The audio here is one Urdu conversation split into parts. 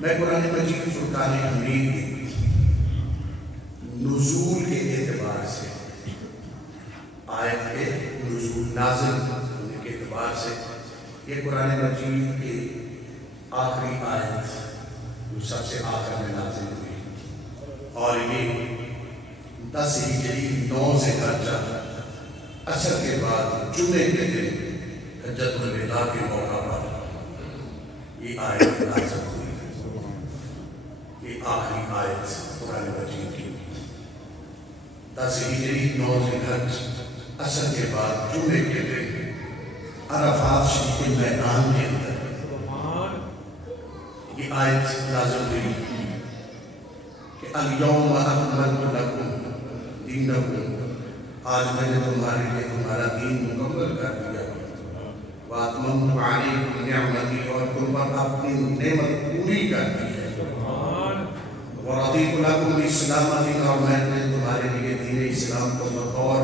میں قرآن مجید فرقان حمید نزول کے اعتبار سے آیت کے نزول نازل ہونے کے اعتبار سے یہ قرآن مجید کی آخری آیت جو سب سے آخر میں نازل ہوئی اور یہ 10 ہجری 9 سے درجہ اثر کے بعد جمعے کے دن حجۃ الوداع کے موقع پر یہ آیت نازل ہوئی. یہ آخری آیت قرآن مجید کی 10 ہجری 9 ذی الحج اثر کے بعد جمعے کے دن عرفات شریف کے میدان کے اندر یہ آیت نازل ہوئی کہ الیوم اکملت لکم دینکم، آج میں نے تمہارے لیے تمہارا دین مکمل کر دیا، واتممت علیکم نعمتی، اور تم پر اپنی نعمت پوری کر دی ہے، ورضیت لکم الاسلام دین، اور میں نے تمہارے لیے دین اسلام کو بطور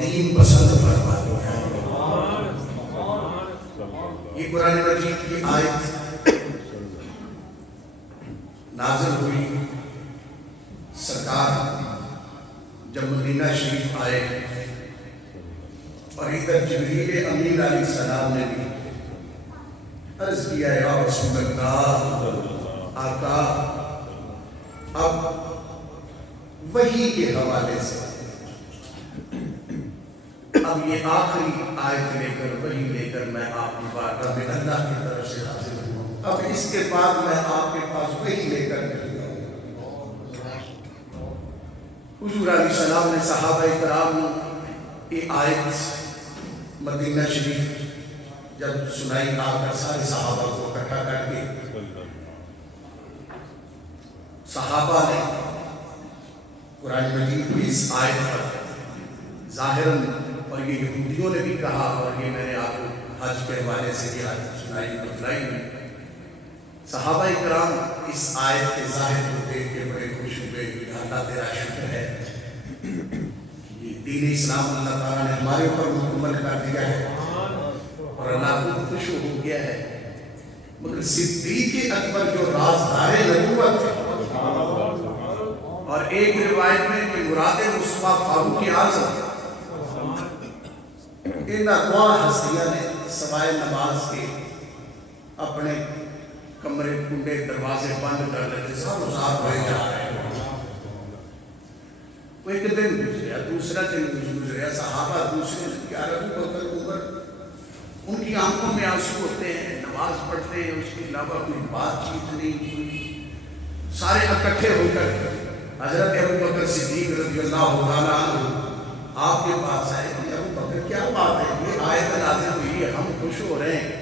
دین پسند فرما دیا ہے. یہ قرآن مجید کی آیت نازل ہوئی سرکار جب مدینہ شریف آئے اور ادھر جبریل امین علیہ السلام نے بھی عرض کیا یا رسول اللہ، آقا اب وحی کے حوالے سے اب یہ آخری آیت لے کر وہی لے کر میں آپ کی بارگاہ میں اللہ کی طرف سے حاضر ہوں. اب اس کے بعد میں آپ کے پاس وہی لے کر نہیں آؤں. حضور علیہ السلام نے صحابہ کرام یہ آیت مدینہ شریف جب سنائی آ کر سارے صحابہ کو اکٹھا کر کے صحابہ نے قرآن مجید کی اس آیت پر ظاہراً اور یہ یہودیوں نے بھی کہا اور یہ میں نے آپ کو حج کے حوالے سے یہ آیت سنائی بتلائی ہے. صحابہ کرام اس آیت کے ظاہر کو دیکھ کے بڑے خوش ہوئے. اللہ تیرا شکر ہے یہ دین اسلام اللہ تعالیٰ نے ہمارے اوپر مکمل کر دیا ہے اور اللہ کو خوش ہو گیا ہے. مگر صدیق اکبر جو رازدار نبوت ہے اور ایک روایت میں کہ مراد مصطفیٰ فاروق اعظم ان اقوام ہستیاں نے سوائے نماز کے اپنے کمرے کنڈے دروازے بند کر لیتے سب روزار ہوئے جا رہے ہیں. وہ ایک دن گزریا دوسرا دن گزریا صحابہ دوسرے دن کہ ابو بکر عمر ان کی آنکھوں میں آنسو ہوتے ہیں نماز پڑھتے ہیں اس کے علاوہ کوئی بات چیت نہیں ہوئی. سارے اکٹھے ہو کر حضرت ابو بکر صدیق رضی اللہ عنہ آپ کے پاس آئے کہ ابو بکر کیا بات ہے یہ آیت نازل ہوئی ہے ہم خوش ہو رہے ہیں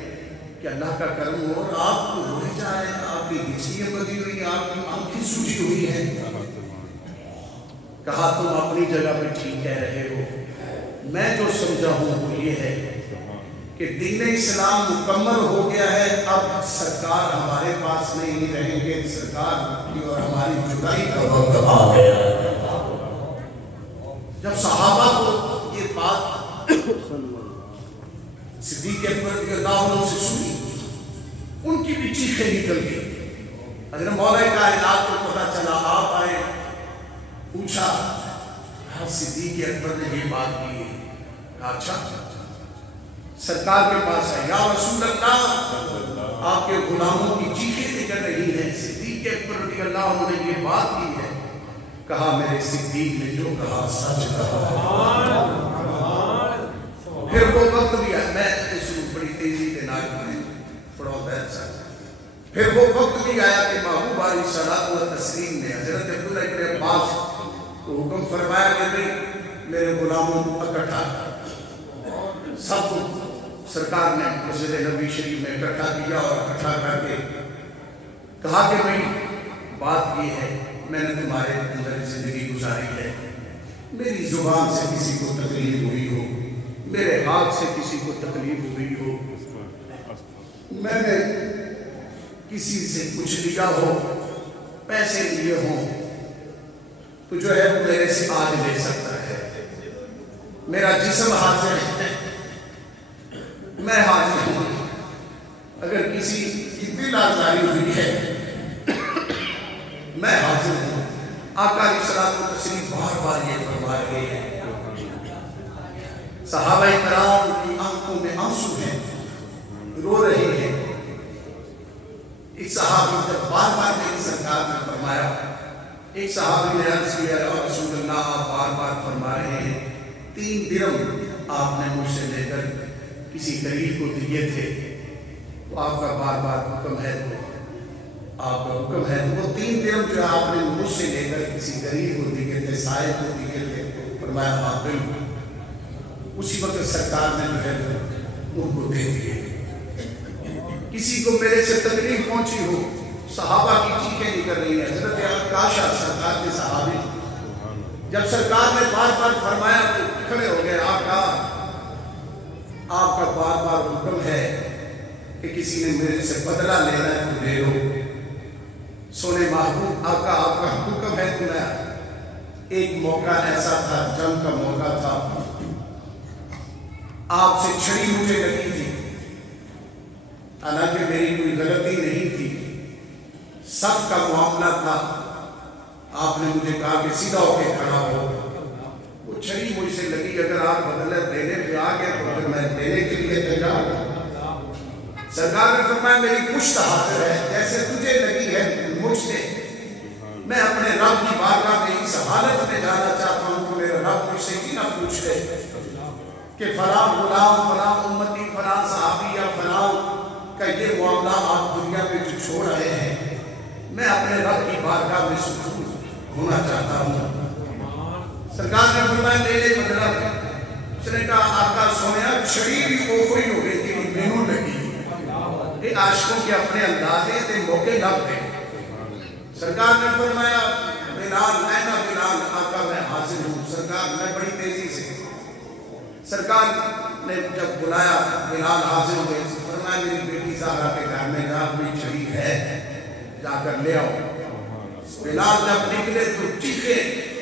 کہ اللہ کا کرم ہو اور آپ کو روئے جا رہے ہیں آپ کی ہچیاں بدی ہوئی آپ کی آنکھیں سوجی ہوئی ہیں. کہا تم اپنی جگہ پہ ٹھیک کہہ رہے ہو میں جو سمجھا ہوں وہ یہ ہے کہ دین اسلام مکمل ہو گیا ہے. اب سرکار ہمارے پاس نہیں رہیں گے سرکار کی اور ہماری جدائی کا وقت آ گیا. جب صحابہ کو یہ بات صدیق اکبر رضی اللہ عنہ سے سنی ان کی بھی چیخیں نکل گئی. حضرت مولا کائنات کو پتہ چلا آپ آئے پوچھا صدیق اکبر نے یہ بات کی ہے. اچھا سرکار کے پاس ہے یا رسول اللہ آپ کے غلاموں کی چیخیں نکل رہی ہیں صدیق اکبر رضی اللہ عنہ نے یہ بات کی ہے. کہا میرے صدیق نے جو کہا سچ کہا. پھر وہ وقت بھی آیا میں اس کو بڑی تیزی کے ناک میں پڑھاؤ بیٹھ سکتا. پھر وہ وقت بھی آیا کہ محبوب علیہ الصلوۃ والتسلیم نے حضرت عبداللہ ابن عباس کو حکم فرمایا کہ میرے غلاموں کو اکٹھا سب سرکار نے مسجد نبوی شریف میں اکٹھا کیا اور اکٹھا کر کے کہا کہ بھائی بات یہ ہے میں نے تمہارے اندر زندگی گزاری ہے میری زبان سے کسی کو تکلیف ہوئی ہو میرے ہاتھ سے کسی کو تکلیف ہوئی ہو میں نے کسی سے کچھ لیا ہو پیسے لیے ہوں تو جو ہے وہ میرے سے آج لے سکتا ہے. میرا جسم حاضر ہے میں حاضر ہوں. اگر کسی کی دل آزاری ہوئی ہے میں حاضر ہوں. آقا علیہ الصلوۃ والتسلیم بار بار یہ فرما رہے ہیں. صحابہ کرام کی آنکھوں میں آنسو ہیں رو رہے ہیں. ایک صحابی جب بار بار میری سرکار نے فرمایا ایک صحابی نے عرض کیا رسول اللہ آپ بار بار فرما رہے ہیں 3 درم آپ نے مجھ سے لے کر کسی غریب کو دیے تھے تو آپ کا بار بار حکم ہے تو آپ کا حکم ہے تو وہ 3 درم جو آپ نے مجھ سے لے کر کسی غریب کو دیے تھے سائل کو دیے تھے فرمایا ہاں بالکل. اسی وقت سرکار نے جو ہے ان کو دے دیے. کسی کو میرے سے تکلیف پہنچی ہو صحابہ کی چیخیں نکل رہی ہیں. حضرت عکاشہ سرکار کے صحابی جب سرکار نے بار بار فرمایا تو کھڑے ہو گئے. آپ کا بار بار حکم ہے کہ کسی نے میرے سے بدلہ لینا ہے تو لے لو. سونے محبوب آقا آپ کا حکم ہے تو میں ایک موقع ایسا تھا جنگ کا موقع تھا آپ سے چھڑی مجھے لگی تھی حالانکہ میری کوئی غلطی نہیں تھی سب کا معاملہ تھا. آپ نے مجھے کہا کہ سیدھا ہو کے کھڑا ہو. وہ چھڑی مجھ سے لگی اگر آپ بدلہ دینے پہ آ گئے تو پھر میں دینے کے لیے تیار ہوں. سرکار نے فرمایا میری پشت حاضر ہے جیسے تجھے لگی ہے مجھ سے. میں اپنے رب کی بارگاہ میں اس حالت میں جانا چاہتا ہوں کہ میرا رب مجھ سے کی نہ پوچھ لے. کہ فلاں غلام فلاں امتی فلاں صحابی یا فلاں کا یہ معاملہ آپ دنیا میں جو چھوڑ رہے ہیں، میں اپنے رب کی بارگاہ میں سکون ہونا چاہتا ہوں۔ سرکار نے فرمایا میرے مطلب اس نے کہا آقا سونیا چھڑی بھی اوکھری ہو گئی تھی مینوں لگی، یہ عاشقوں کے اپنے اندازے تے موقع لگ گئے۔ سرکار نے فرمایا بلال اینا بلال، آقا میں حاضر ہوں۔ سرکار میں بڑی تیزی سے سرکار نے جب بلایا بلال حاضر ہوئے، فرمایا میری بیٹی زہرا کے گھر میں جا کوئی چھڑی ہے جا کر لے آؤ۔ بلال جب نکلے تو چیخے،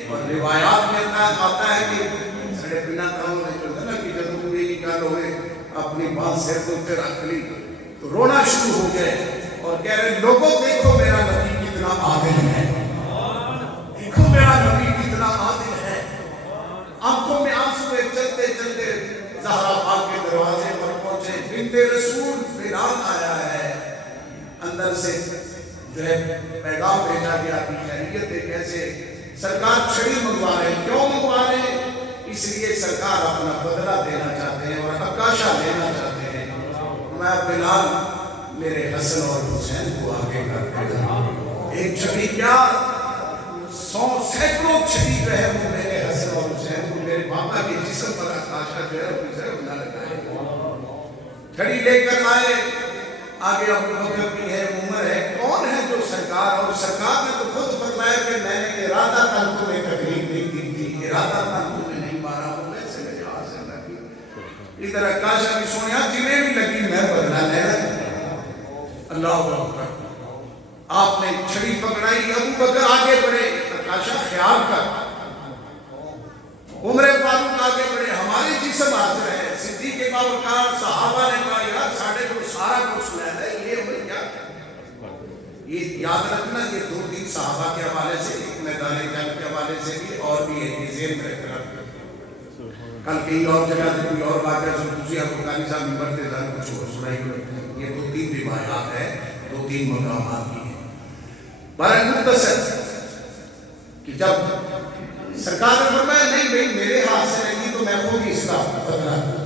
اور روایات میں آتا ہے کہ سڑے بنا کاموں نے جو ہے نا کہ جب پوری نکال ہوئے اپنی بات سر تو پھر رکھ لی تو رونا شروع ہو گئے اور کہہ رہے لوگوں دیکھو میرا نبی کتنا عادل ہے، دیکھو میرا نبی کتنا عادل ہے۔ آنکھوں میں آنسو چلتے چلتے زہرا پاک کے دروازے پر پہنچے، بنت رسول بلال آیا ہے۔ اندر سے جو ہے پیغام بھیجا گیا کہ خیریت ہے کیسے؟ سرکار چھڑی منگوا رہے ہیں۔ کیوں منگوا رہے ہیں؟ اس لیے سرکار اپنا بدلہ دینا چاہتے ہیں اور عکاشہ لینا چاہتے ہیں۔ میں بلال میرے حسن اور حسین کو آگے کر دیا، ایک چھڑی کیا 100 سینکڑوں چھڑی جو ہے وہ میرے حسن اور حسین کو میرے باپا کے جسم پر عکاشہ جو ہے وہ ضرور نہ لگائے۔ چھڑی لے کر آئے، آگے ابو بکر بھی ہے، عمر ہے، کون ہے جو سرکار؟ اور سرکار نے تو خود فرمایا کہ میں نے ارادہ تن تمہیں تکلیف نہیں دی تھی، ارادہ تن تمہیں نہیں مارا ہوں، میں سے میرے حاصل لگی۔ ادھر عکاشہ بھی سنیا جنہیں بھی لگی میں بدلہ لے رہا ہوں۔ اللہ اکبر۔ آپ نے چھڑی پکڑائی، ابو بکر آگے بڑھے، عکاشہ خیال کر، عمر فاروق آگے بڑھے، ہمارے جسم حاضر ہے۔ صدیق باوقار صحابہ نے کہا یار ساڑھے کو سارا کچھ لے ہے، یہ عمر کیا کرنا؟ یہ یاد رکھنا یہ 2-3 صحابہ کے حوالے سے، ایک میدان جنگ کے حوالے سے بھی اور بھی ہے، یہ ذہن میں رکھنا۔ کل کہیں اور جگہ سے کوئی اور واقعہ سن دوسری آپ کو قاری صاحب ممبر سے ذرا کچھ اور سنائی ہوئی، یہ 2-3 روایات ہیں، 2-3 مقامات کی ہیں۔ برائے مختصر کہ جب سرکار نے فرمایا نہیں بھئی میرے ہاتھ سے نہیں تو میں خود اس کا بدلہ دوں۔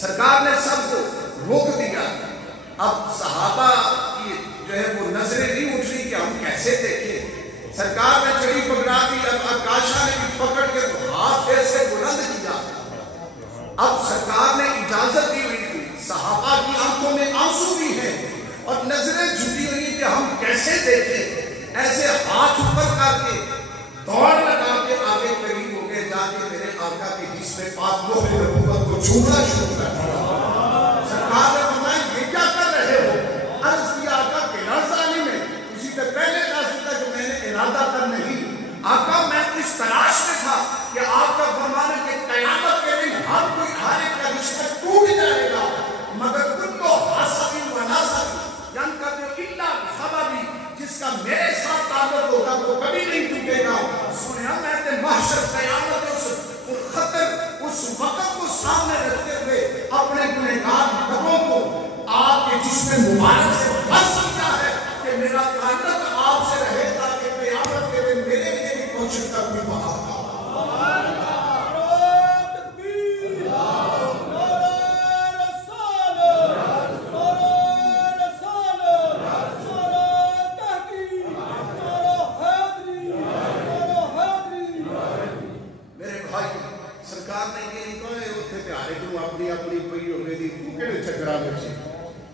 سرکار نے سب کو روک دیا۔ اب صحابہ کی جو ہے وہ نظریں نہیں اٹھ رہی کہ ہم کیسے دیکھیں۔ سرکار نے چھڑی پکڑا دی، اب عکاشہ نے بھی پکڑ کے ہاتھ ایسے بلند کیا۔ اب سرکار نے اجازت دی ہوئی تھی، صحابہ کی آنکھوں میں آنسو بھی ہیں اور نظریں جھکی ہوئی کہ ہم کیسے دیکھیں۔ ایسے ہاتھ اوپر کر کے دوڑ لگا کے آگے قریب ہو گئے، جا کے میرے آقا کے جسم پاک مہر نبوت کو چھونا شروع کر دیا۔ سرکار نے فرمایا یہ کیا کر رہے ہو؟ عرض کیا آقا بلا ظالم ہے، اسی سے پہلے کہا تھا کہ میں نے ارادہ کر نہیں۔ آقا میں اس تلاش میں تھا کہ آپ کا فرمانا کہ قیامت کے دن ہر کوئی ہر ایک کا رشتہ ٹوٹ جائے گا، مگر کل کو حسب و ناسب یعنی کا جو اللہ سببی جس کا میرے ساتھ تعلق ہوگا وہ کبھی نہیں ٹوٹے گا۔ سنیا میں نے محشر قیامت اس خطر اس وقت کو سامنے رکھتے ہوئے اپنے گنہگار لبوں کو آپ کے جسم مبارک سے بس کیا ہے کہ میرا تعلق آپ سے رہے تاکہ قیامت کے دن میرے لیے بھی پہنچنے کا کوئی بہار کا۔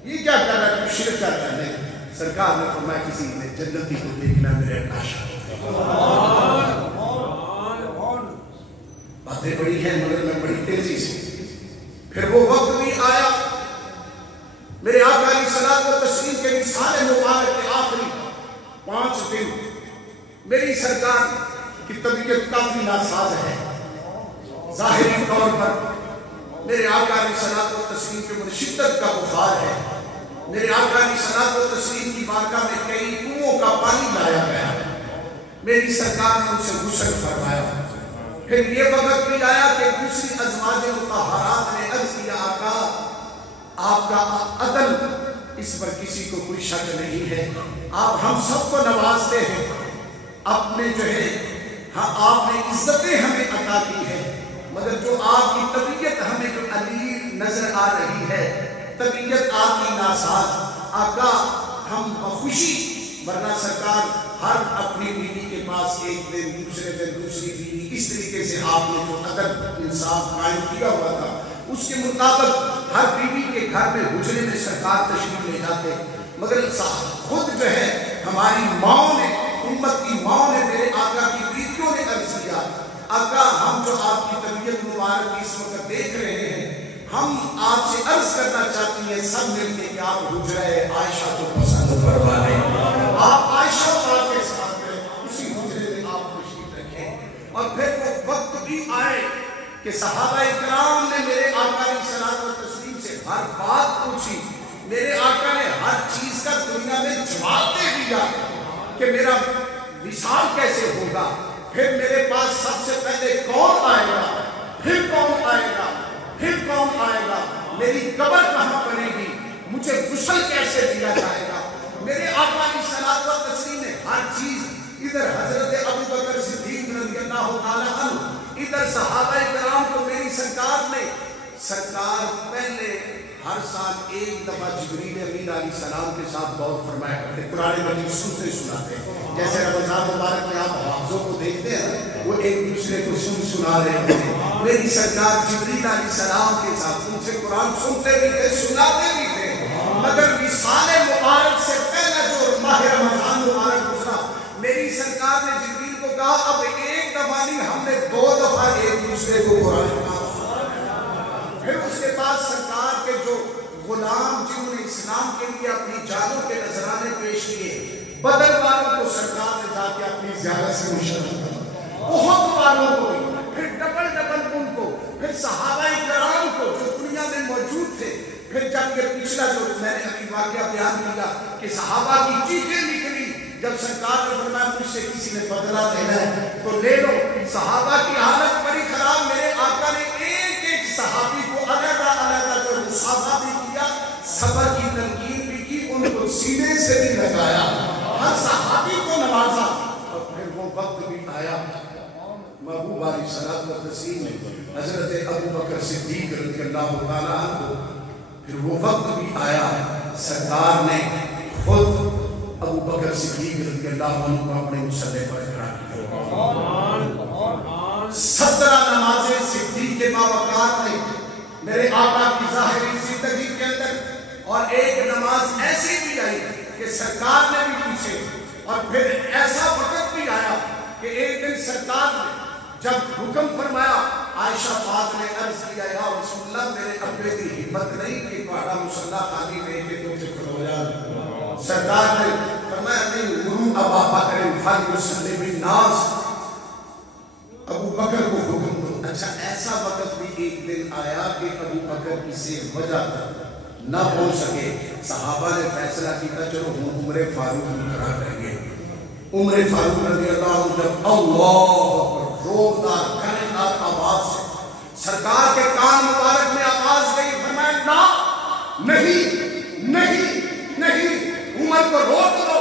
یہ کیا کر رہا ہے؟ شرک کر رہا ہے۔ سرکار نے فرمایا کسی نے جنتی کو دیکھنا میرے عکاشہ۔ باتیں بڑی ہیں مگر میں بڑی تیزی سے۔ پھر وہ وقت بھی آیا میرے آقا علیہ الصلوۃ والتسلیم کے وصال مبارک کے آخری 5 دن میری سرکار کی طبیعت کافی ناساز ہے۔ ظاہری طور پر میرے آقا علیہ الصلوۃ والتسلیم کے مجھے شدت کا بخار ہے۔ میرے آقا علیہ الصلوۃ والتسلیم کی بارگاہ میں کئی کنوؤں کا پانی لایا گیا۔ میری سرکار نے ان سے غسل فرمایا۔ پھر یہ وقت بھی آیا کہ دوسری ازواج مطہرات نے عرض کیا آقا آپ کا عدل اس پر کسی کو کوئی شک نہیں ہے، آپ ہم سب کو نوازتے ہیں، اپنے جو ہے آپ نے عزتیں ہمیں عطا کی ہے، مگر جو آپ کی طبیعت ہمیں ساتھ آقا ہم بخوشی، ورنہ سرکار ہر اپنی بیوی کے پاس ایک دن دوسرے دن دوسری بیوی، اس طریقے سے آپ نے جو ادب انصاف قائم کیا ہوا تھا اس کے مطابق ہر بیوی کے گھر میں حجرے میں سرکار تشریف لے جاتے، مگر خود جو ہے ہماری ماں نے، امت کی ماں نے، میرے آقا کی بیٹیوں نے عرض کیا آقا ہم جو آپ کی طبیعت مبارک اس وقت دیکھ رہے ہیں، ہم آپ سے عرض کرنا چاہتی ہیں سب مل کے کہ آپ حجرہ عائشہ کو پسند فرما لیں، آپ عائشہ پاک کے ساتھ رہیں، اسی حجرے میں آپ تشریف رکھیں۔ اور پھر وہ وقت بھی آئے کہ صحابہ اکرام نے میرے آقا علیہ الصلوۃ والتسلیم سے ہر بات پوچھی، میرے آقا نے ہر چیز کا دنیا میں جواب دے دیا کہ میرا وصال کیسے ہوگا، پھر میرے پاس سب سے پہلے کون آئے گا، پھر کون آئے گا، پھر کون آئے گا، میری قبر کہاں بنے گی، مجھے غسل کیسے دیا جائے گا۔ میرے آقا علیہ الصلوۃ والتسلیم نے ہر چیز، ادھر حضرت ابوبکر صدیق رضی اللہ تعالیٰ عنہ، ادھر صحابہ کرام کو میری سرکار نے، سرکار پہلے ہر سال ایک دفعہ جبریل امین علیہ السلام کے ساتھ دور فرمایا کرتے، قرآن مجید سنتے سناتے، جیسے رمضان مبارک میں آپ حافظوں کو دیکھتے ہیں وہ ایک دوسرے کو سنا رہے ہوتے ہیں، میری سرکار جبریل علیہ السلام کے ساتھ ان سے قرآن سنتے بھی تھے، سناتے بھی تھے، مگر وصال مبارک سے پہلا جو ماہ رمضان مبارک گزرا، میری سرکار نے جبریل کو کہا اب ایک دفعہ نہیں، ہم نے 2 دفعہ ایک دوسرے کو قرآن پاک سنایا۔ پھر اس کے بعد سرکار کے جو غلام جنہوں نے اسلام کے لیے اپنی جانوں کے نذرانے پیش کیے، بدر والوں کو سرکار نے جا کے اپنی زیارت سے مشرف کیا، احد والوں کو بھی، پھر ڈبل ان کو، پھر صحابہ کرام کو جو دنیا میں موجود تھے، پھر جب یہ پچھلا جو میں نے ابھی واقعہ بیان کیا کہ صحابہ کی چیخیں نکلی جب سرکار نے فرمایا مجھ سے کسی نے بدلہ لینا ہے تو لے لو، صحابہ کی حالت بڑی خراب، میرے آقا نے ایک ایک صحابی کو علیحدہ علیحدہ جو مصافحہ بھی کیا، صبر کی تلقین بھی کی، ان کو سینے سے بھی لگایا، ہر صحابی کو نوازا۔ اور پھر وہ وقت بھی آیا محبوب علیہ الصلوۃ والتسلیم نے حضرت ابوبکر صدیق رضی اللہ تعالیٰ عنہ، پھر وہ وقت بھی آیا سرکار نے خود ابوبکر صدیق رضی اللہ عنہ کو اپنے مصلی پر کھڑا کیا۔ 17 نمازیں صدیق کے باوقار نے میرے آقا کی ظاہری زندگی کے اندر، اور ایک نماز ایسی بھی آئی کہ سرکار نے بھی پوچھے، اور پھر ایسا وقت بھی آیا کہ ایک دن سرکار نے جب حکم فرمایا، عائشہ پاک نے عرض کیا یا رسول اللہ میرے ابے کی ہمت نہیں کہ پہاڑا مصلی خالی رہے کہ تم سے کھلو جا۔ سرکار نے فرمایا نہیں، مرو ابا بکر فلیصلی بالناس، ابو بکر کو حکم دو۔ اچھا ایسا وقت بھی ایک دن آیا کہ ابو بکر کسی وجہ نہ پہنچ سکے، صحابہ نے فیصلہ کیا چلو ہم عمر فاروق مقرر کریں گے۔ عمر فاروق رضی اللہ عنہ جب اللہ روبدار گھنٹار آواز سے سرکار کے کان مبارک میں آواز گئی، فرمایا نا، نہیں نہیں نہیں، عمر کو روک دو،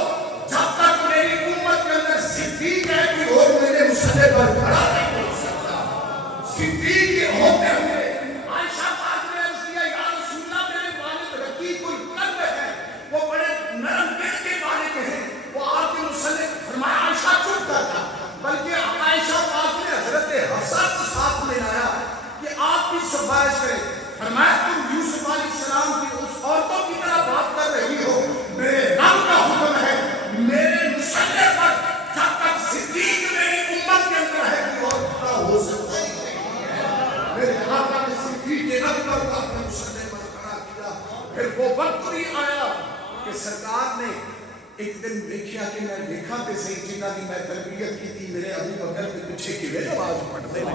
جب تک میری امت کے اندر صدیق ہے کوئی اور میرے مصلی پر کھڑا نہیں ہو سکتا۔ صدیق کے ہوتے ہوئے عائشہ پاک نے عرض کیا یا رسول اللہ میرے والد رقیق القلب ہیں، وہ بڑے نرم دل کے مالک ہیں، وہ آپ کے مصلی، فرمایا عائشہ چپ کرتا، بلکہ عائشہ پاک نے حضرت حفصہ کو ساتھ میں لایا کہ آپ بھی سفارش کریں، فرمایا تم یوسف علیہ السلام کی اس عورتوں کی طرح بات کر رہی ہو، میرے رب کا حکم ہے میرے مصلی پر جب تک صدیق میری امت کے اندر ہے کوئی اور کھڑا ہو سکتا ہی نہیں ہے۔ میرے آقا نے صدیق اکبر کو اپنے مصلی پر کھڑا کیا۔ پھر وہ وقت بھی آیا کہ سرکار نے ایک دن دیکھا کہ میں دیکھا تے صحیح جنہاں کی میں تربیت کی تھی میرے ابو بکر کے پیچھے کی وے نماز پڑھتے ہیں،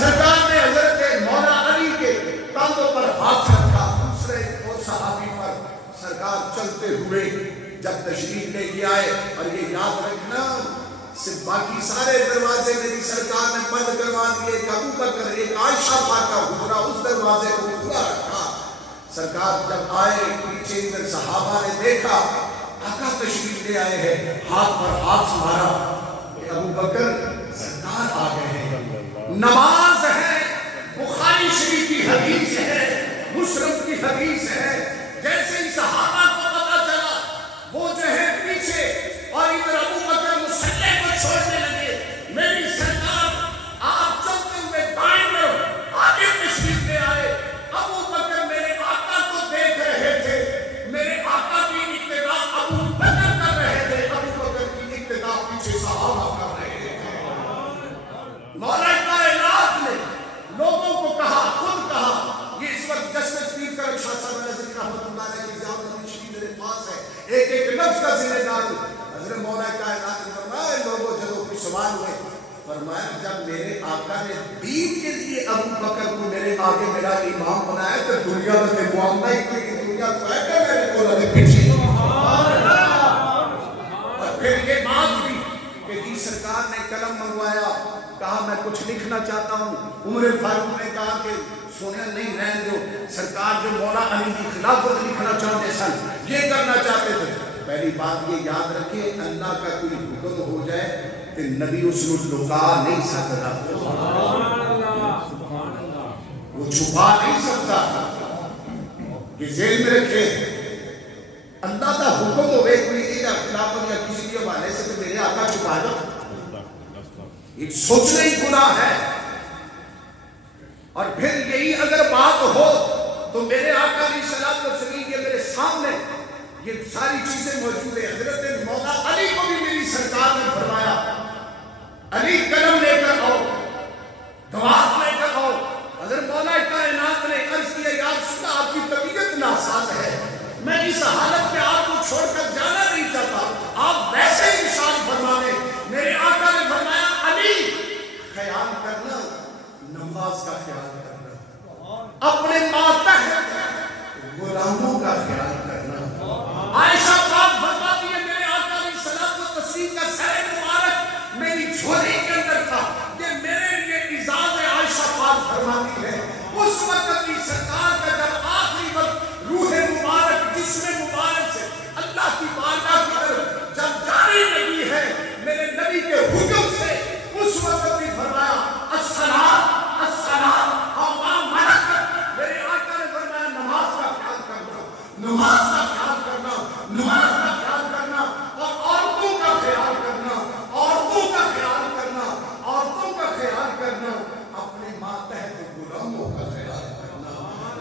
سرکار نے حضرت مولا علی کے کاندھوں پر ہاتھ رکھا، دوسرے اور صحابی پر سرکار چلتے ہوئے جب تشریف لے کے آئے، اور یہ یاد رکھنا صرف باقی سارے دروازے میری سرکار نے بند کروا دیے، ایک ابو بکر ایک عائشہ پاک کا حجرہ اس دروازے کو کھلا رکھا۔ سرکار جب آئے پیچھے ادھر صحابہ نے دیکھا آقا تشریف لے آئے ہیں، ہاتھ پر ہاتھ مارا کہ ابو بکر سرکار آ گئے ہیں، نماز ہے، بخاری شریف کی حدیث ہے، مسلم کی حدیث ہے، جیسے ہی ایک نفس کا ذمہ دار ہوں۔ حضرت مولا کائنات نے فرمایا لوگوں جب کوئی سوال ہوئے، فرمایا جب میرے آقا نے دین کے لیے ابو بکر کو میرے آگے میرا امام بنایا تو دنیا میں معاملہ ہی کوئی دنیا تو ہے کہ میرے کو لگے پیچھے۔ اور پھر یہ بات بھی کہ جی سرکار نے قلم منگوایا، کہا میں کچھ لکھنا چاہتا ہوں، عمر فاروق نے کہا کہ سونے نہیں رہن دو، سرکار جو مولا علی کی خلافت لکھنا چاہتے سن، یہ کرنا چاہتے تھے۔ پہلی بات یہ یاد رکھے اللہ کا کوئی حکم ہو جائے کہ نبی اس کو لکا نہیں سکتا، وہ چھپا نہیں سکتا۔ یہ ذہن میں رکھے اللہ کا حکم ہوئے کوئی خلافت یا کسی کے حوالے سے تو میرے آقا چھپا دو، ایک سوچنا ہی گناہ ہے۔ اور پھر یہی اگر بات ہو تو میرے آقا علیہ الصلوۃ والسلام یہ میرے سامنے یہ ساری چیزیں موجود ہیں۔ حضرت مولا علی کو بھی میری سرکار نے فرمایا علی قلم لے کر آؤ، دوات لے کر آؤ۔ حضرت مولا کائنات نے عرض کیا یا رسول اللہ آپ کی طبیعت ناساز ہے، میں اس حالت میں آپ کو چھوڑ کر جانا نہیں چاہتا، آپ ویسے ہی ارشاد فرما دیں۔ میرے آقا نے فرمایا علی خیال کرنا، نماز کا خیال کرنا، اپنے ماتحت غلاموں کا خیال کرنا۔ عائشہ پاک فرماتی ہے میرے آقا علیہ الصلوۃ والتسلیم کا سر مبارک میری جھولی کے اندر تھا، یہ میرے لیے اعزاز ہے۔ عائشہ پاک فرماتی ہے اس وقت کی سرکار کا جب آخری وقت روح مبارک جسم مبارک سے اللہ کی بارگاہ کی طرف جب جاری لگی ہے میرے نبی کے حکم سے، اس وقت بھی فرمایا الصلاۃ الصلاۃ اور ما ملکت۔ میرے آقا نے فرمایا نماز کا خیال کرنا، نماز کا خیال کرنا، نماز کا خیال کرنا، اور عورتوں کا خیال کرنا، عورتوں کا خیال کرنا، عورتوں کا خیال کرنا، اپنے ماتحت غلاموں کا خیال کرنا۔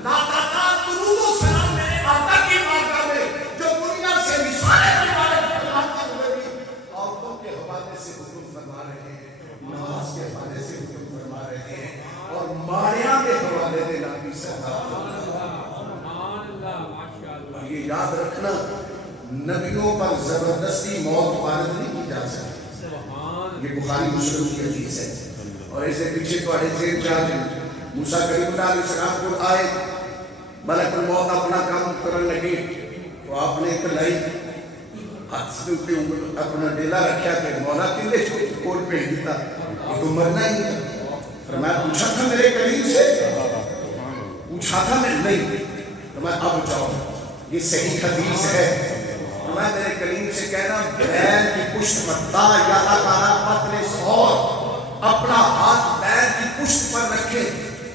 لاتعداد درود و سلام میرے آقا کی بارگاہ میں جو دنیا سے مثالیں ہمارے فرماتے ہوئے بھی عورتوں کے حوالے سے حکم فرما رہے ہیں، نماز کے حوالے سے حکم فرما رہے ہیں، اور ماریاں کے حوالے سے نبی سرکار۔ اور یہ یاد رکھنا نبیوں پر زبردستی موت وارد نہیں کی جا سکتی، یہ بخاری مسلم کی حدیث ہے۔ اور اسے پیچھے تو ذہن چاہتے ہیں موسیٰ کریم اللہ علیہ السلام کو آئے ملک الموت اپنا کام کرنے لگے تو آپ نے ایک لائی ہاتھ سے اوپر اپنا ڈیلا رکھا کہ مولا کلے کوڑ پہ دیتا یہ تو مرنا ہی تھا۔ فرمایا پوچھا تھا میرے کریم سے، پوچھا تھا میں نہیں، فرمایا اب جاؤ، یہ صحیح حدیث ہے۔ فرمایا میرے کریم سے کہنا بیل کی پشت پر تا یا اکارا پتنے اور اپنا ہاتھ بیل کی پشت پر رکھے،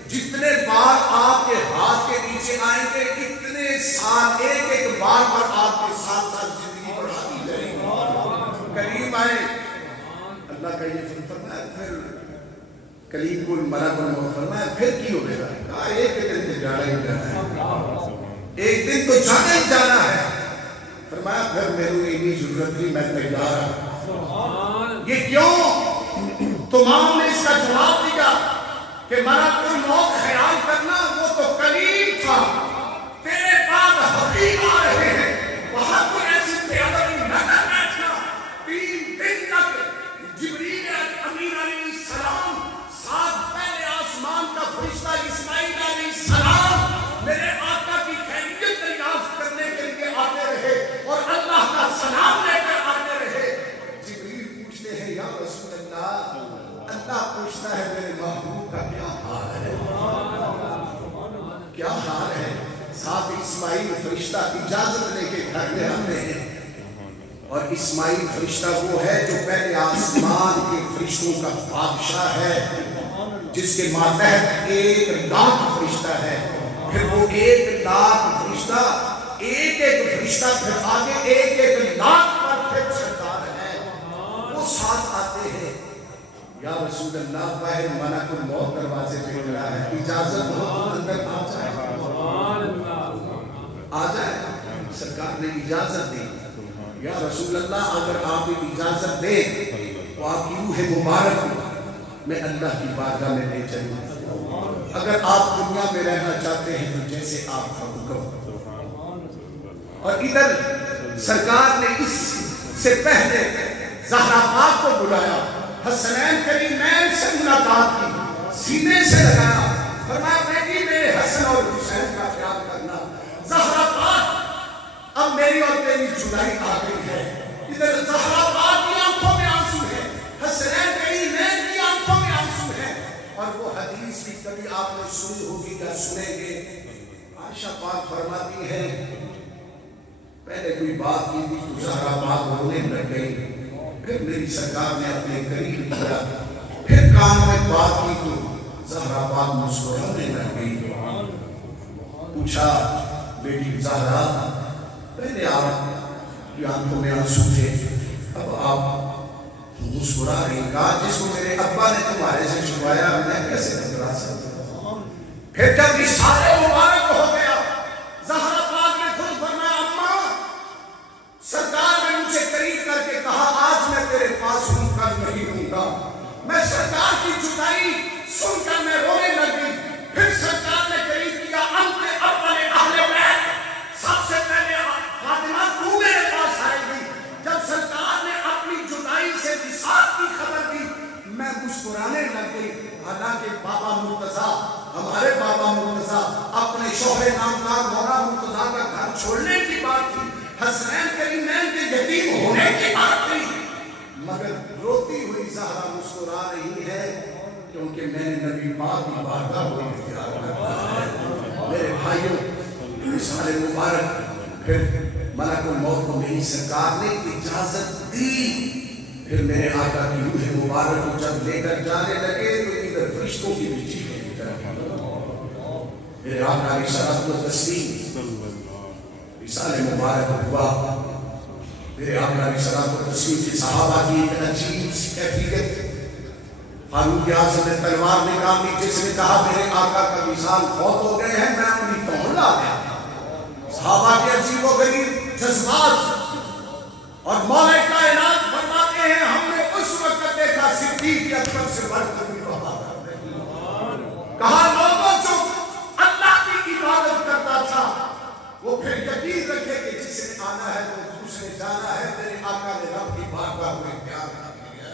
جتنے بار آپ کے ہاتھ کے نیچے آئیں گے اتنے سال ایک ایک بار پر آپ کے ساتھ ساتھ زندگی بڑھاتی جائے گی۔ کریم آئے اللہ کا یہ فرمایا، پھر کلیم کو ملک الموت فرمایا پھر کی ہو گیا؟ کہا ایک دن تو جانا ہی جانا ہے، ایک دن تو جانا ہی جانا ہے۔ فرمایا پھر میری انہی ضرورت نہیں، میں تیار ہوں۔ یہ کیوں؟ تمام نے اس کا جواب دیا کہ ملک الموت خیال کرنا وہ تو کلیم تھا، تیرے بعد حبیب آ رہے ہیں، وہاں کوئی ایسی قیادت نہ کر بیٹھنا۔ 3 دن تک جبریل امین علیہ السلام ساتھ پہلے آسمان کا فرشتہ اسماعیل علیہ السلام میرے آقا کی خیریت دریافت کرنے کے لیے آتے رہے اور اللہ کا سلام لے کر آتے رہے۔ جبریل پوچھتے ہیں یا رسول اللہ، اللہ پوچھتا ہے میرے محبوب کا کیا حال ہے، کیا حال ہے؟ ساتھ اسماعیل فرشتہ اجازت لے کے گھر میں آتے ہیں، اور اسماعیل فرشتہ وہ ہے جو پہلے آسمان کے فرشتوں کا بادشاہ ہے، جس کے ماتحت 1,00,000 فرشتہ ہے، پھر وہ 1,00,000 فرشتہ ایک ایک فرشتہ پھر آگے 1,00,000 پر پھر سردار ہے، وہ ساتھ آتے ہیں۔ یا رسول اللہ باہر ملک الموت دروازے پہ کھڑا ہے، اجازت ہو تو اندر آ جائے، آ جائے۔ سرکار نے اجازت دی، یا رسول اللہ اگر آپ اجازت دیں تو آپ کی روح مبارک میں اللہ کی بارگاہ میں لے چلوں، اگر آپ دنیا میں رہنا چاہتے ہیں تو جیسے آپ کا حکم۔ اور ادھر سرکار نے اس سے پہلے زہرا پاک کو بلایا، حسنین کریمین سے ملاقات کی، سینے سے لگایا، فرمایا بیٹی میرے حسن اور حسین کا خیال کرنا، زہرا پاک اب میری اور تیری جدائی آ گئی ہے، ادھر زہرا پاک کی آنکھوں میں آنسو ہے، حسنین کریمین کی آنکھوں میں آنسو ہے، اور وہ حدیث بھی کبھی آپ نے سنی ہوگی یا سنیں گے، عائشہ پاک فرماتی ہے پہلے کوئی بات کی تھی تو زہرا پاک رونے لگ گئی، پھر میری سرکار نے اپنے قریب کیا، پھر کان میں بات کی تو زہرا پاک مسکرانے لگ گئی، پوچھا بیٹی زہرا پہلے آپ کی آنکھوں میں آنسو تھے، اب آپ مسکرا رہی، کہا جس کو میرے ابا نے تمہارے سے چھپایا میں کیسے نکلا سکتا ہوں؟ پھر جب رسالہ مبارک ہو گیا زہرا پاک نے خود فرمایا اماں سرکار نے مجھے قریب کر کے کہا آج میں تیرے پاس ہوں کل نہیں ہوں گا، میں سرکار کی جدائی سن کر میں رونے لگی، پھر سرکار نے قریب کیا انت اپنے اہل بیت سب سے پہلے فاطمہ تو میرے پاس آئے گی، جب سرکار نے اپنی جدائی سے وصال کی خبر دی میں مسکرانے لگ گئی، حالانکہ بابا مرتضیٰ ہمارے بابا مرتضیٰ اپنے شوہر نامدار مولا مرتضیٰ کا گھر چھوڑنے کی بات تھی، حسنین کریمین کے یتیم ہونے کی بات تھی، مگر روتی ہوئی زہرا مسکرا رہی ہے کیونکہ میں نے نبی پاک کی بارگاہ کو اختیار کرتا ہے۔ میرے بھائیوں رسالہ مبارک پھر ملک الموت کو میری سرکار نے اجازت دی، پھر میرے آقا کی روح مبارک کو جب لے کر جانے لگے تو ادھر فرشتوں کی بھی چیخیں کی طرف میرے آقا کی شرف و تسلیم رسالہ مبارک ہوا، میرے آقا کی شرف و تسلیم کی صحابہ کی ایک عجیب سی کیفیت، فاروق اعظم نے تلوار نکالی، جس نے کہا میرے آقا کا وصال فوت ہو گئے ہیں میں اپنی توڑ لا گیا، صحابہ کے عجیب و غریب جذبات، اور مولا کائنات فرماتے ہیں ہم نے اس وقت دیکھا صدیق اکبر سے بڑھ کر بھی وفادار نہیں، کہا لوگوں جو اللہ کی عبادت کرتا تھا وہ پھر یقین رکھے کہ جس نے آنا ہے تو اس نے جانا ہے، میرے آقا نے رب کی بارگاہ میں پیار کر دیا،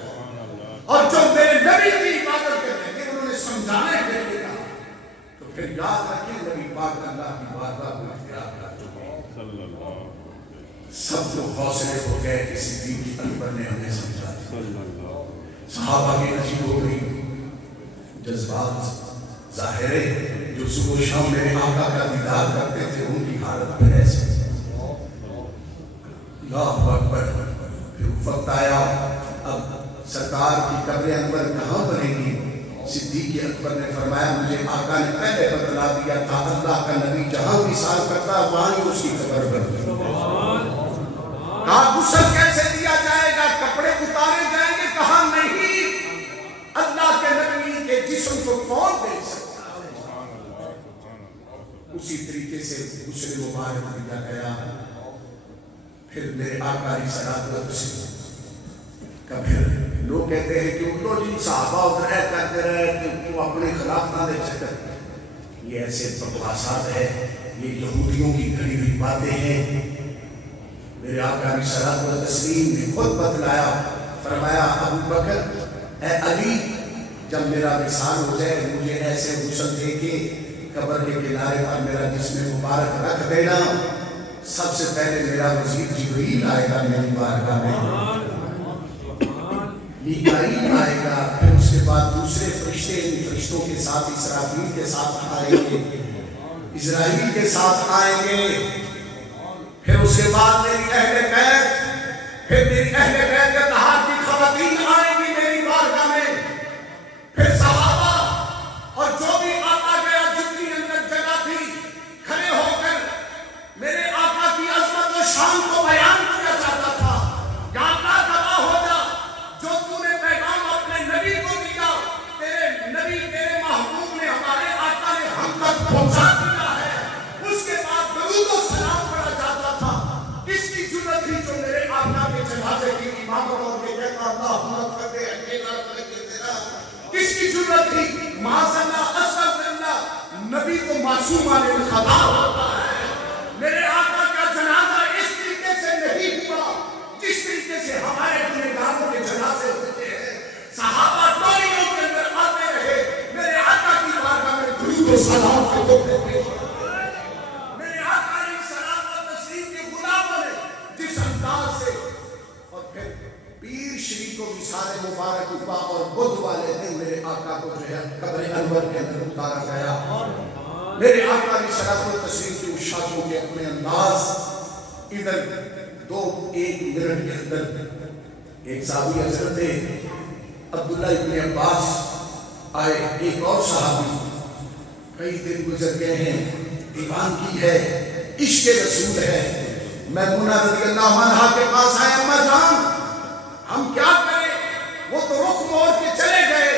اور جو میرے نبی کی عبادت کرتے ہیں انہوں نے سمجھانے کے لیے کہا تو پھر یاد رکھیں نبی پاک اللہ کی بارگاہ میں پیار کر چکے سب لوگ حوصلے ہو گئے کہ صدیق اکبر نے ہمیں سمجھا دیا، صحابہ کی عجیب ہو گئی جذبات ظاہر ہے، جو صبح و شام میرے آقا کا دیدار کرتے تھے ان کی حالت میں ایسے اللہ اکبر، پھر وقت آیا اب سرکار کی قبر انور کہاں بنے گی، صدیق اکبر نے فرمایا مجھے آقا نے پہلے بتلا دیا تھا اللہ کا نبی جہاں وصال کرتا وہاں ہی اس کی قبر بنتی، کہا غسل کیسے دیا جائے گا، کپڑے اتارے جائیں گے، کہا نہیں اللہ کے نبی کے جسم کو کون دے سکتا ہے، اسی طریقے سے غسل مبارک دیا گیا، پھر میرے آقا علیہ الصلوۃ والسلام کا پھر لوگ کہتے ہیں کہ انہوں جن صحابہ ادھر کرتے رہے کہ وہ اپنے خلاف نہ دے چکر، یہ ایسے بکواسات ہے، یہ یہودیوں کی گھڑی ہوئی باتیں ہیں، میرے آقا علیہ الصلوۃ والتسلیم نے خود بتلایا، فرمایا ابو بکر اے علی جب میرا وصال ہو جائے مجھے ایسے غسل دے کے قبر کے کنارے پر میرا جسم مبارک رکھ دینا، سب سے پہلے میرا وزیر جبریل آئے گا میری بارگاہ میں، میکائیل آئے گا، پھر اس کے بعد دوسرے فرشتے ان فرشتوں کے ساتھ اسرافیل کے ساتھ آئیں گے، اسرائیل کے ساتھ آئیں گے، پھر اس کے بعد میری اہل بیت، پھر میری اہل بیت کے طہار کی خواتین آئیں گی میری بارگاہ میں، پھر صحابہ اور جو بھی آتا گیا جتنی اندر جگہ تھی کھڑے ہو کر میرے آقا کی عظمت و شان کو بیان کیا جاتا تھا، یا اللہ گواہ ہو جا جو تو نے پیغام اپنے نبی کو دیا، تیرے نبی تیرے محبوب نے ہمارے آقا نے ہم تک پہنچا دیا ہے، اس کے بعد درود و سلام پڑھا جاتا تھا، کس کی جرأت تھی جو میرے آقا کے جنازے کی امامت اور کے کہتا اللہم اغفر لے اکیلا لگے تیرا، کس کی جرأت تھی معاذ اللہ استغفر اللہ، نبی کو معصوم عن الخطا ہوتا ہے، میرے آقا کا جنازہ اس طریقے سے نہیں سلام کا تحفے پیش میرے آقا علیہ السلام و تسلیم کے غلاموں نے جس انداز سے اور پھر پیر شریف کو وصال مبارک ہوا اور بدھ والے دن میرے آقا کو جو ہے قبر انور کے اندر اتارا گیا. میرے آقا علیہ السلام و تسلیم کے ارشادوں کے اپنے انداز ادھر ایک منٹ کے اندر ایک صحابی حضرت عبداللہ ابن عباس آئے. ایک اور صحابی کئی دن گزر گئے ہیں, دیوانگی ہے, عشق رسول ہے, میمونہ رضی اللہ عنہا کے پاس آئے. اما جان ہم کیا کریں, وہ تو رخ موڑ کے چلے گئے,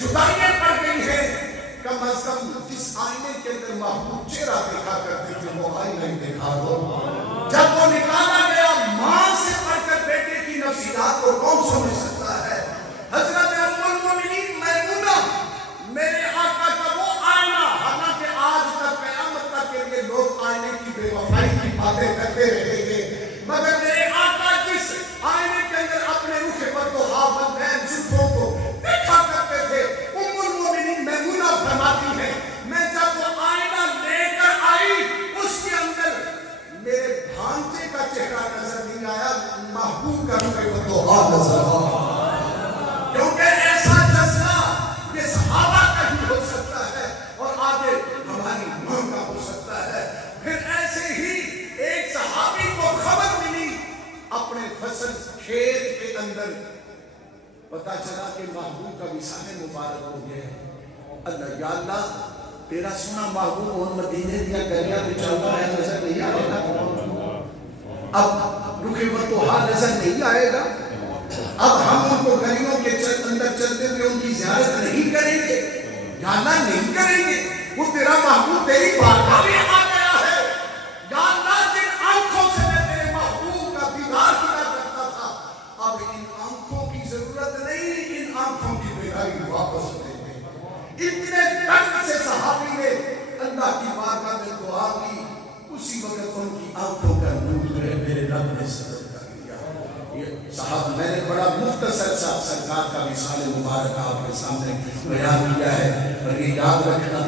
جدائیاں پڑ گئی ہیں, کم از کم جس آئینے کے اندر محبوب چہرہ دیکھا کرتے تھے وہ آئینہ ہی دکھا دو. جب وہ نکالا گیا, ماں سے پڑھ کر بیٹے کی نفسیات کو کون سمجھ سکتا ہے. حضرت ام المومنین میمونہ میرے آقا کا وہ آئینہ, حالانکہ آج تک قیامت تک کے لیے لوگ آئینے کی بے وفائی کی باتیں کرتے رہے گے, مگر میرے آقا جس آئینے کے اندر اپنے رخ پر تو ہاون زلفوں کو دیکھا کرتے تھے, ام المومنین میمونہ فرماتی ہیں میں جب وہ آئینہ لے کر آئی اس کے اندر میرے بھانجے کا چہرہ نظر نہیں آیا, محبوب کا رخ پر تو نظر آیا. کیونکہ ایسا جذبہ یہ صحابہ کا ہی ہو سکتا ہے اور آگے ہماری ماں کا ہو سکتا ہے. پھر ایسے ہی ایک صحابی کو خبر ملی اپنے فصل کھیت کے اندر, پتا چلا کہ محبوب کا وصال مبارک ہو گیا. اللہ یا اللہ تیرا سنا محبوب اور مدینے دیا گلیاں میں چلتا ہے نظر نہیں آئے گا, اب رخ بطوحا نظر نہیں آئے گا, اب ہم ان کو گلیوں کے اندر چلتے ہوئے ان کی زیارت نہیں کریں گے, جانا نہیں کریں گے. وہ تیرا محبوب تیری بارگاہ میں آ گیا ہے. یا اللہ جن آنکھوں سے میں تیرے محبوب کا دیدار کیا کرتا تھا, اب ان آنکھوں کی ضرورت نہیں, ان آنکھوں کی بیداری واپس دے دے. اتنے درد سے صحابی نے اللہ کی بارگاہ میں دعا کی, اسی وقت ان کی آنکھوں کا نور میرے رب نے صدر کر دیا. یہ صاحب میں نے بڑا مختصر سا سرکار کا وصال مبارک آپ کے سامنے بیان کیا ہے, اور یہ یاد رکھنا